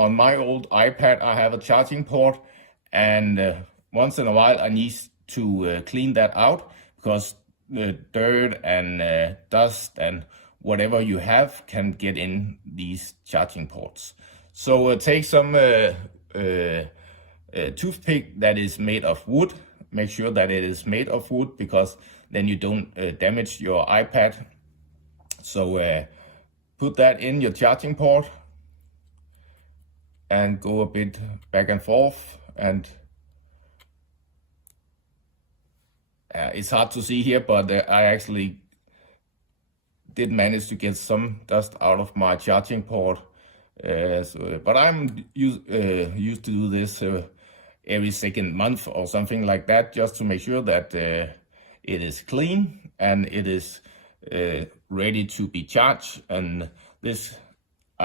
on my old iPad, I have a charging port, and once in a while I need to clean that out because the dirt and dust and whatever you have can get in these charging ports. So take some toothpick that is made of wood. Make sure that it is made of wood because then you don't damage your iPad. So put that in your charging port and go a bit back and forth, and it's hard to see here, but I actually did manage to get some dust out of my charging port. But I'm used to do this every second month or something like that, just to make sure that it is clean and it is ready to be charged. And this